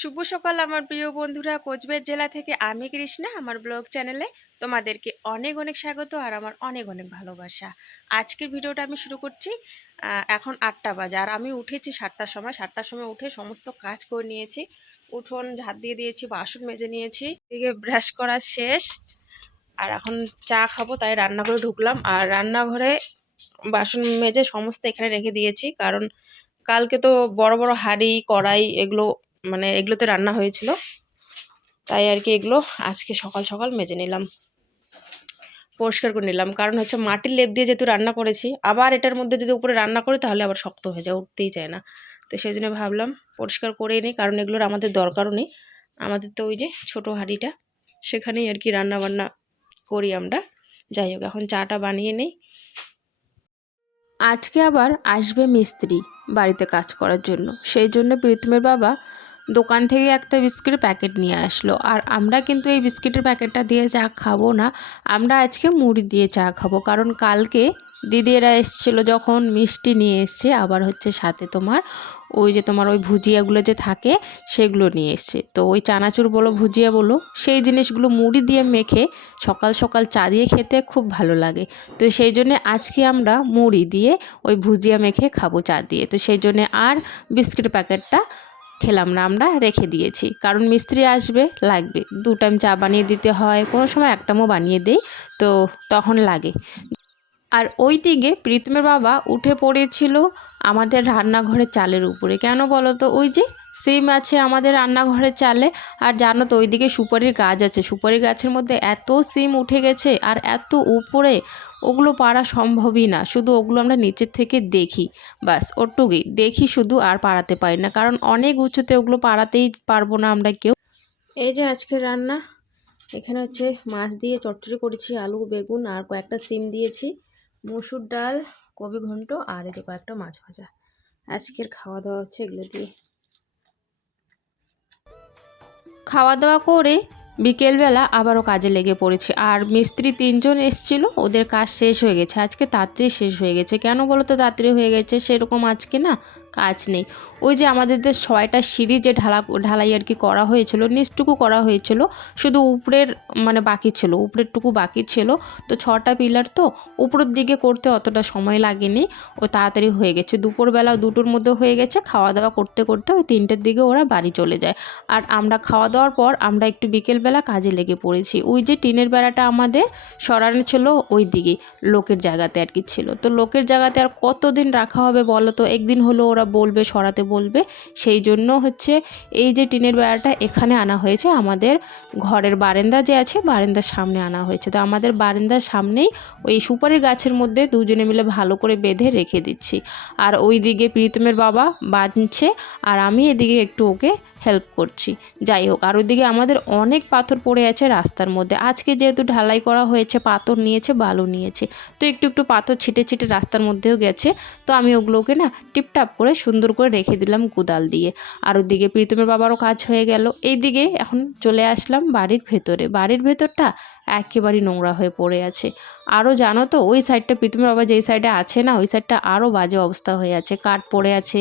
শুভ সকাল আমার প্রিয় বন্ধুরা। কোচবিহার জেলা থেকে আমি কৃষ্ণা, আমার ব্লগ চ্যানেলে তোমাদেরকে অনেক অনেক স্বাগত আর আমার অনেক অনেক ভালোবাসা। আজকের ভিডিওটা আমি শুরু করছি এখন আটটা বাজে আর আমি উঠেছি সাতটার সময়। সাতটার সময় উঠে সমস্ত কাজ করে নিয়েছি। উঠোন, ঝাঁট দিয়ে দিয়েছি, বাসন মেজে নিয়েছি। এদিকে ব্রাশ করা শেষ। আর এখন চা খাব, তাই রান্নাঘরে ঢুকলাম। আর রান্নাঘরে বাসন মেজে সমস্ত এখানে রেখে দিয়েছি। কারণ কালকে তো বড় বড় হাঁড়ি, কড়াই এগুলো মানে এগুলোতে রান্না হয়েছিল। তাই আর কি এগুলো আজকে সকাল সকাল মেজে নিলাম। পরিষ্কার করে নিলাম। কারণ হচ্ছে মাটির লেপ দিয়ে যেহেতু রান্না করেছি, আবার এটার মধ্যে যদি উপরে রান্না করি তাহলে আবার শক্ত হয়ে যায়, উঠতেই চায় না। তো সেই জন্য ভাবলাম পরিষ্কার করেই নিই, কারণ এগুলোর আমাদের দরকারও নেই। আমাদের তো ওই যে ছোটো হাঁড়িটা, সেখানেই আর কি রান্না বান্না করি আমরা। যাই হোক, এখন চাটা বানিয়ে নিই। আজকে আবার আসবে মিস্ত্রি বাড়িতে কাজ করার জন্য। সেই জন্য প্রীতমের বাবা দোকান থেকে একটা বিস্কিটের প্যাকেট নিয়ে আসলো। আর আমরা কিন্তু এই বিস্কিটের প্যাকেটটা দিয়ে চা খাব না। আমরা আজকে মুড়ি দিয়ে চা খাব। কারণ কালকে দিদিরা এসেছিল যখন মিষ্টি নিয়ে এসছে। আবার হচ্ছে সাথে তোমার ওই যে তোমার ওই ভুজিয়াগুলো যে থাকে, সেগুলো নিয়ে এসছে। তো ওই চানাচুর বলো, ভুজিয়া বলো, সেই জিনিসগুলো মুড়ি দিয়ে মেখে সকাল সকাল চা দিয়ে খেতে খুব ভালো লাগে। তো সেই জন্যে আজকে আমরা মুড়ি দিয়ে ওই ভুজিয়া মেখে খাব চা দিয়ে। তো সেই জন্যে আর বিস্কিট প্যাকেটটা খেলাম না, আমরা রেখে দিয়েছি। কারণ মিস্ত্রি আসবে, লাগবে। দু টাইম চা বানিয়ে দিতে হয়, কোনো সময় একটামও বানিয়ে দেই, তো তখন লাগে। আর ওই দিকে প্রীতমের বাবা উঠে পড়েছিল আমাদের রান্নাঘরের চালের উপরে। কেন বলো তো? ওই যে সিম আছে আমাদের রান্নাঘরের চালে। আর জানো তো, ওইদিকে সুপারির গাছ আছে। সুপারি গাছের মধ্যে এত সিম উঠে গেছে, আর এত উপরে ওগুলো পারা সম্ভবই না। শুধু ওগুলো আমরা নিচের থেকে দেখি। বাস ওটুকুই। দেখি শুধু আর পাড়াতে পারি না। কারণ অনেক উঁচুতে ওগুলো পাড়াতেই পারব না আমরা কেউ। এই যে আজকের রান্না, এখানে হচ্ছে মাছ দিয়ে চটচড়ি করেছি, আলু, বেগুন আর কয়েকটা সিম দিয়েছি, মসুর ডাল কবি ঘন্ট আর এই যে কয়েকটা মাছ ভাজা। আজকের খাওয়া দাওয়া হচ্ছে এগুলো দিয়ে। খাওয়া দাওয়া করে বিকেলবেলা আবারও কাজে লেগে পড়েছে। আর মিস্ত্রি তিনজন এসছিল, ওদের কাজ শেষ হয়ে গেছে। আজকে তাড়াতাড়ি শেষ হয়ে গেছে। কেন বলো তো তাড়াতাড়ি হয়ে গেছে সেরকম আজকে না? কাজ নেই। ওই যে আমাদের যে ছয়টা সিঁড়ি যে ঢালা, ঢালাই আর কি করা হয়েছিল, নিচটুকু করা হয়েছিল, শুধু উপরের মানে বাকি ছিল, উপরেরটুকু বাকি ছিল। তো ছটা পিলার তো উপরের দিকে করতে অতটা সময় লাগেনি, ও তাড়াতাড়ি হয়ে গেছে। দুপুরবেলা দুটোর মধ্যে হয়ে গেছে খাওয়া দাওয়া করতে করতে ওই তিনটের দিকে ওরা বাড়ি চলে যায়। আর আমরা খাওয়া দাওয়ার পর আমরা একটু বিকেলবেলা কাজে লেগে পড়েছি। ওই যে টিনের বেড়াটা আমাদের সরানো ছিল ওই দিকে, লোকের জায়গাতে আর কি ছিল। তো লোকের জায়গাতে আর কতদিন রাখা হবে বলো তো? একদিন হলো ওরা বলবে, সরাতে বলবে। সেই জন্য হচ্ছে এই যে টিনের বেড়াটা এখানে আনা হয়েছে। আমাদের ঘরের বারান্দা যে আছে, বারান্দার সামনে আনা হয়েছে। তো আমাদের বারেন্দার সামনেই ওই সুপারি গাছের মধ্যে দুজনে মিলে ভালো করে বেঁধে রেখে দিচ্ছি। আর ওই দিকে প্রীতমের বাবা বাঁধছে, আর আমি এদিকে একটু ওকে হেল্প করছি। যাই হোক, আর ওইদিকে আমাদের অনেক পাথর পড়ে আছে রাস্তার মধ্যে। আজকে যেহেতু ঢালাই করা হয়েছে, পাথর নিয়েছে, বালু নিয়েছে, তো একটু একটু পাথর ছিটে ছিটে রাস্তার মধ্যেও গেছে, তো আমি ওগুলোকে না টিপটাপ করে সুন্দর করে রেখে দিলাম কোদাল দিয়ে। আর ওদিকে প্রীতমের বাবারও কাজ হয়ে গেল। এইদিকে এখন চলে আসলাম বাড়ির ভেতরে। বাড়ির ভেতরটা একেবারেই নোংরা হয়ে পড়ে আছে। আরও জানো তো, ওই সাইডটা প্রীতমের বাবা যেই সাইডে আছে না, ওই সাইডটা আরও বাজে অবস্থা হয়ে আছে। কাঠ পড়ে আছে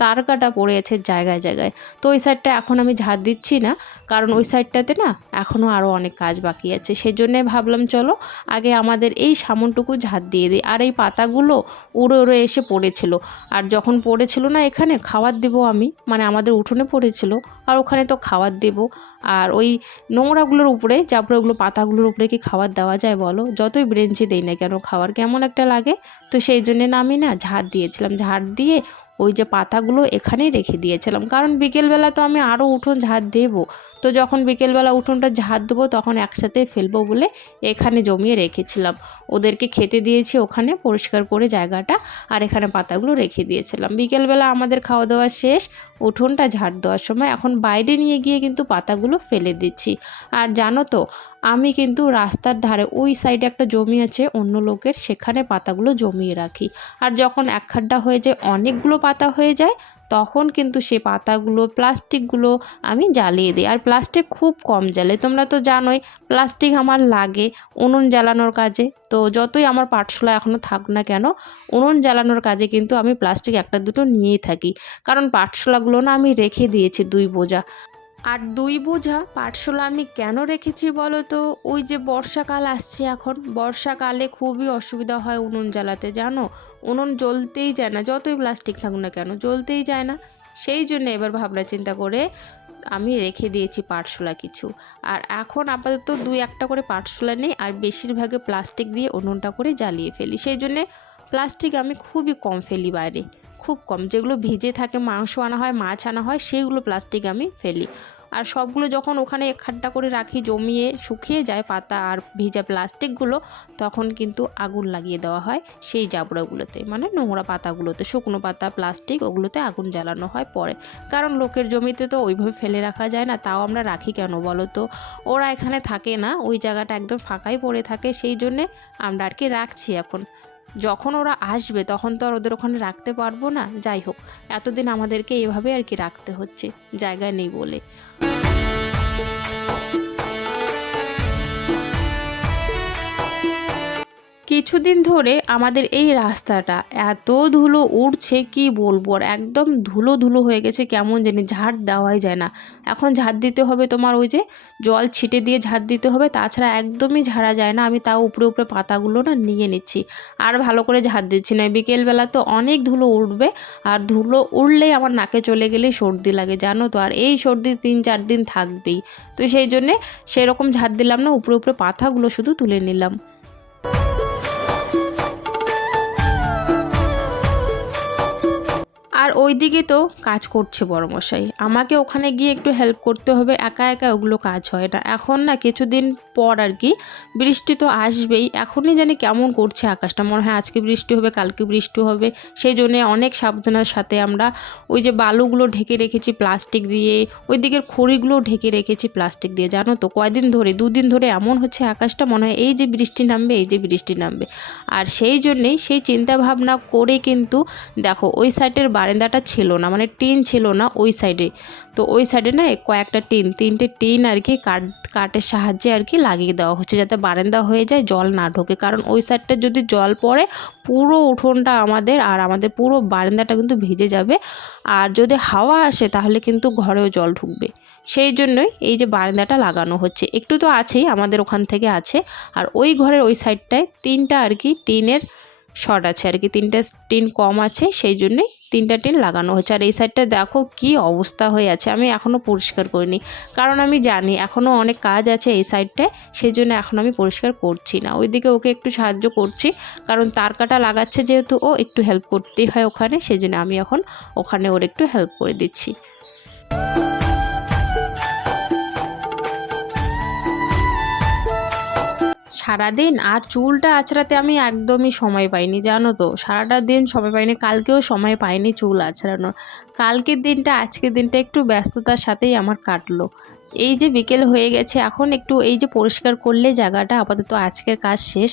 তার কাটা পড়ে আছে জায়গায় জায়গায়। তো ওই সাইডটা এখন আমি ঝাড় দিচ্ছি না, কারণ ওই সাইডটাতে না এখনও আরও অনেক কাজ বাকি আছে। সেই জন্যে ভাবলাম চলো, আগে আমাদের এই সামনটুকু ঝাড় দিয়ে দিই। আর এই পাতাগুলো উড়ে উড়ে এসে পড়েছিল। আর যখন পড়েছিল না এখানে খাবার দেবো আমি। মানে আমাদের উঠোনে পড়েছিল, আর ওখানে তো খাবার দেবো। আর ওই নোংরাগুলোর উপরে ওগুলো পাতাগুলোর উপরে কি খাবার দেওয়া যায় বলো? যতই ব্রেঞ্চি দেই না কেন, খাবার কেমন একটা লাগে? তো সেই জন্যে না আমি না ঝাড় দিয়েছিলাম। ঝাড় দিয়ে ওই যে পাতাগুলো এখানেই রেখে দিয়েছিলাম। কারণ বিকেলবেলা তো আমি আরও উঠোন ঝাড় দেবো। তো যখন বিকেলবেলা উঠোনটা ঝাড় দেবো, তখন একসাথে ফেলব বলে এখানে জমিয়ে রেখেছিলাম। ওদেরকে খেতে দিয়েছি ওখানে, পরিষ্কার করে জায়গাটা, আর এখানে পাতাগুলো রেখে দিয়েছিলাম। বিকেলবেলা আমাদের খাওয়া দাওয়া শেষ, উঠোনটা ঝাড় দেওয়ার সময় এখন বাইরে নিয়ে গিয়ে কিন্তু পাতাগুলো ফেলে দিচ্ছি। আর জানো তো, আমি কিন্তু রাস্তার ধারে ওই সাইডে একটা জমি আছে, অন্য লোকের, সেখানে পাতাগুলো জমিয়ে রাখি। আর যখন এক খাড্ডা হয়ে যায়, অনেকগুলো পাতা হয়ে যায় তখন কিন্তু সে পাতাগুলো, প্লাস্টিকগুলো আমি জ্বালিয়ে দিই। আর প্লাস্টিক খুব কম জ্বালে। তোমরা তো জানোই, প্লাস্টিক আমার লাগে উনুন জ্বালানোর কাজে। তো যতই আমার পাঠশালা এখনও থাক না কেন, উনুন জ্বালানোর কাজে কিন্তু আমি প্লাস্টিক একটা দুটো নিয়েই থাকি। কারণ পাঠশালাগুলো না আমি রেখে দিয়েছি দুই বোঝা। আর দুই বোঝা পাটশোলা আমি কেন রেখেছি বলো তো? ওই যে বর্ষাকাল আসছে এখন। বর্ষাকালে খুবই অসুবিধা হয় উনুন জ্বালাতে, জানো? উনুন জ্বলতেই যায় না, যতই প্লাস্টিক থাকুক না কেন, জ্বলতেই যায় না। সেই জন্য এবার ভাবনা চিন্তা করে আমি রেখে দিয়েছি পাটশোলা কিছু। আর এখন আপাতত দুই একটা করে পাটশোলা নেই আর বেশিরভাগে প্লাস্টিক দিয়ে উনুনটা করে জ্বালিয়ে ফেলি। সেই জন্যে প্লাস্টিক আমি খুবই কম ফেলি বাইরে। খুব কম। যেগুলো ভিজে থাকে, মাংস আনা হয়, মাছ আনা হয়, সেইগুলো প্লাস্টিক আমি ফেলি। আর সবগুলো যখন ওখানে খাড্ডা করে রাখি, জমিয়ে শুকিয়ে যায় পাতা আর ভিজা প্লাস্টিকগুলো তখন কিন্তু আগুন লাগিয়ে দেওয়া হয় সেই জাবড়াগুলোতে। মানে নোংরা পাতাগুলোতে, শুকনো পাতা প্লাস্টিক ওগুলোতে আগুন জ্বালানো হয় পরে। কারণ লোকের জমিতে তো ওইভাবে ফেলে রাখা যায় না, তাও আমরা রাখি কেন বলো তো? ওরা এখানে থাকে না, ওই জায়গাটা একদম ফাঁকাই পড়ে থাকে, সেই জন্যে আমরা আর কি রাখছি এখন। যখন ওরা আসবে, তখন তো আর ওদের ওখানে রাখতে পারব না। যাই হোক, এতদিন আমাদেরকে এভাবে আর কি রাখতে হচ্ছে, জায়গা নেই বলে। কিছুদিন ধরে আমাদের এই রাস্তাটা এত ধুলো উড়ছে, কি বলব? আর একদম ধুলো ধুলো হয়ে গেছে, কেমন জানি ঝাড় দেওয়াই যায় না। এখন ঝাড় দিতে হবে তোমার ওই যে জল ছিটে দিয়ে ঝাড় দিতে হবে, তাছাড়া একদমই ঝাড়া যায় না। আমি তাও উপরে উপরে পাতাগুলো না নিয়ে নিচ্ছি। আর ভালো করে ঝাড় দিচ্ছি না। বিকেলবেলা তো অনেক ধুলো উঠবে আর ধুলো উড়লেই আমার নাকে চলে গেলেই সর্দি লাগে, জানো তো? আর এই সর্দি তিন চার দিন থাকবেই। তো সেই জন্যে সেরকম ঝাড় দিলাম না, উপরে উপরে পাতাগুলো শুধু তুলে নিলাম। আর ওই দিকে তো কাজ করছে বড়মশাই। আমাকে ওখানে গিয়ে একটু হেল্প করতে হবে, একা একা ওগুলো কাজ হয় না। এখন না কিছুদিন পর আর কি বৃষ্টি তো আসবেই, এখনই জানি কেমন করছে আকাশটা। মনে হয় আজকে বৃষ্টি হবে, কালকে বৃষ্টি হবে। সেই জন্যে অনেক সাবধানের সাথে আমরা ওই যে বালুগুলো ঢেকে রেখেছি প্লাস্টিক দিয়ে ওই দিকের খড়িগুলো ঢেকে রেখেছি প্লাস্টিক দিয়ে। জানো তো, কয়দিন ধরে, দুদিন ধরে এমন হচ্ছে আকাশটা, মনে হয় এই যে বৃষ্টি নামবে, এই যে বৃষ্টি নামবে। আর সেই জন্যেই সেই চিন্তা ভাবনা করে কিন্তু দেখো, ওই সাইটের সাইডের বারান্দাটা ছিল না মানে টিন ছিল না ওই সাইডে তো ওই সাইডে না কয়েকটা টিন, তিনটে টিন আর কি কাঠ, কাঠের সাহায্যে আর কি লাগিয়ে দেওয়া হচ্ছে যাতে বারান্দা হয়ে যায়, জল না ঢোকে। কারণ ওই সাইডটা যদি জল পড়ে, পুরো উঠোনটা আমাদের আর আমাদের পুরো বারান্দাটা কিন্তু ভিজে যাবে। আর যদি হাওয়া আসে তাহলে কিন্তু ঘরেও জল ঢুকবে। সেই জন্যই এই যে বারান্দাটা লাগানো হচ্ছে। একটু তো আছেই, আমাদের ওখান থেকে আছে। আর ওই ঘরের ওই সাইডটায় তিনটা আর কি টিনের শর্ট আছে। আর কি তিনটা টিন কম আছে, সেই জন্যই তিনটা টিন লাগানো হয়েছে। আর এই সাইডটা দেখো কি অবস্থা হয়ে আছে, আমি এখনও পরিষ্কার করিনি। কারণ আমি জানি এখনও অনেক কাজ আছে এই সাইডটায় সেই জন্য এখন আমি পরিষ্কার করছি না। ওইদিকে ওকে একটু সাহায্য করছি, কারণ তার কাটা লাগাচ্ছে যেহেতু ও একটু হেল্প করতেই হয় ওখানে সেই জন্য আমি এখন ওখানে ওর একটু হেল্প করে দিচ্ছি। সারাদিন আর চুলটা আছড়াতে আমি একদমই সময় পাইনি, জানো তো। সারাটা দিন সময় পাইনি, কালকেও সময় পাইনি চুল আছড়ানোর। কালকের দিনটা, আজকের দিনটা একটু ব্যস্ততার সাথেই আমার কাটলো। এই যে বিকেল হয়ে গেছে, এখন একটু এই যে পরিষ্কার করলে জায়গাটা আপাতত আজকের কাজ শেষ।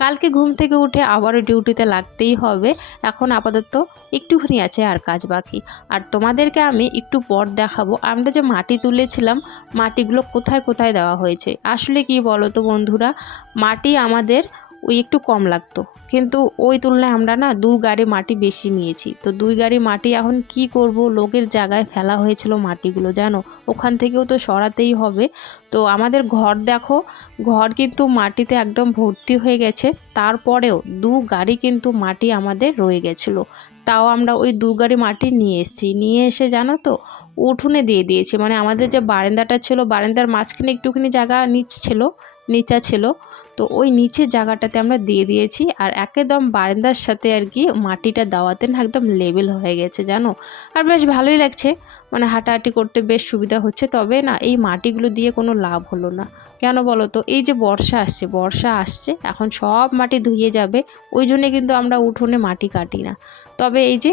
কালকে ঘুম থেকে উঠে আবারও ডিউটিতে লাগতেই হবে। এখন আপাতত একটুখানি আছে আর কাজ বাকি। আর তোমাদেরকে আমি একটু পর দেখাবো। আমরা যে মাটি তুলেছিলাম, মাটিগুলো কোথায় কোথায় দেওয়া হয়েছে? আসলে কি বলো তো বন্ধুরা? মাটি আমাদের ওই একটু কম লাগতো। কিন্তু ওই তুলনায় আমরা না দু গাড়ি মাটি বেশি নিয়েছি। তো দুই গাড়ি মাটি এখন কি করব? লোকের জায়গায় ফেলা হয়েছিল মাটিগুলো, জানো? ওখান থেকেও তো সরাতেই হবে। তো আমাদের ঘর দেখো, ঘর কিন্তু মাটিতে একদম ভর্তি হয়ে গেছে। তারপরেও দু গাড়ি কিন্তু মাটি আমাদের রয়ে গেছিল। তাও আমরা ওই দু গাড়ি মাটি নিয়ে এসেছি। নিয়ে এসে জানো তো, উঠোনে দিয়ে দিয়েছি। মানে আমাদের যে বারান্দাটা ছিল, বারান্দার মাঝখানে একটুখানি জায়গা নিচ ছিল, নিচা ছিল। তো ওই নিচের জায়গাটাতে আমরা দিয়ে দিয়েছি আর একদম বারান্দার সাথে আর কি মাটিটা দেওয়াতে না একদম লেবেল হয়ে গেছে, জানো? আর বেশ ভালোই লাগছে। মানে হাঁটাহাঁটি করতে বেশ সুবিধা হচ্ছে, তবে না এই মাটিগুলো দিয়ে কোনো লাভ হলো না। কেন বলো তো? এই যে বর্ষা আসছে বর্ষা আসছে, এখন সব মাটি ধুয়ে যাবে, ওই জন্যে কিন্তু আমরা উঠোনে মাটি কাটি না। তবে এই যে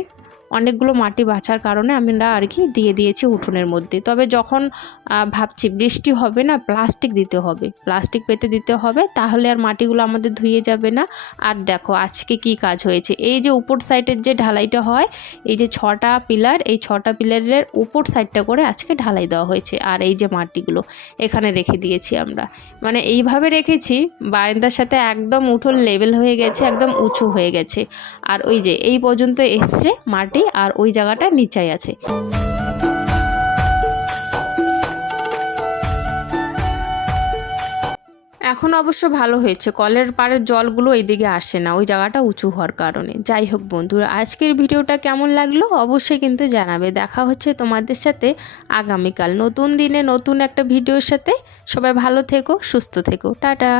অনেকগুলো মাটি বাছার কারণে আমরা আর কি দিয়ে দিয়েছি উঠোনের মধ্যে। তবে যখন ভাবছি বৃষ্টি হবে না, প্লাস্টিক দিতে হবে। প্লাস্টিক পেতে দিতে হবে, তাহলে আর মাটিগুলো আমাদের ধুয়ে যাবে না। আর দেখো, আজকে কি কাজ হয়েছে? এই যে উপর সাইডের যে ঢালাইটা হয়, এই যে ছটা পিলার, এই ছটা পিলারের উপর সাইডটা করে আজকে ঢালাই দেওয়া হয়েছে। আর এই যে মাটিগুলো, এখানে রেখে দিয়েছি আমরা। মানে এইভাবে রেখেছি, বারান্দার সাথে একদম উঠোন লেভেল হয়ে গেছে, একদম উঁচু হয়ে গেছে। আর ওই যে, এই পর্যন্ত এসছে মাটি। আর ওই জায়গাটা নিচাই আছে। এখন অবশ্য ভালো হয়েছে। কলের পাড়ের জলগুলো এইদিকে আসে না। ওই জায়গাটা উঁচু হওয়ার কারণে। যাই হোক বন্ধুরা, আজকের ভিডিওটা কেমন লাগল অবশ্যই কিন্তু জানাবে। দেখা হচ্ছে তোমাদের সাথে আগামীকাল নতুন দিনে নতুন একটা ভিডিওর সাথে। সবাই ভালো থেকো, সুস্থ থেকো। টাটা।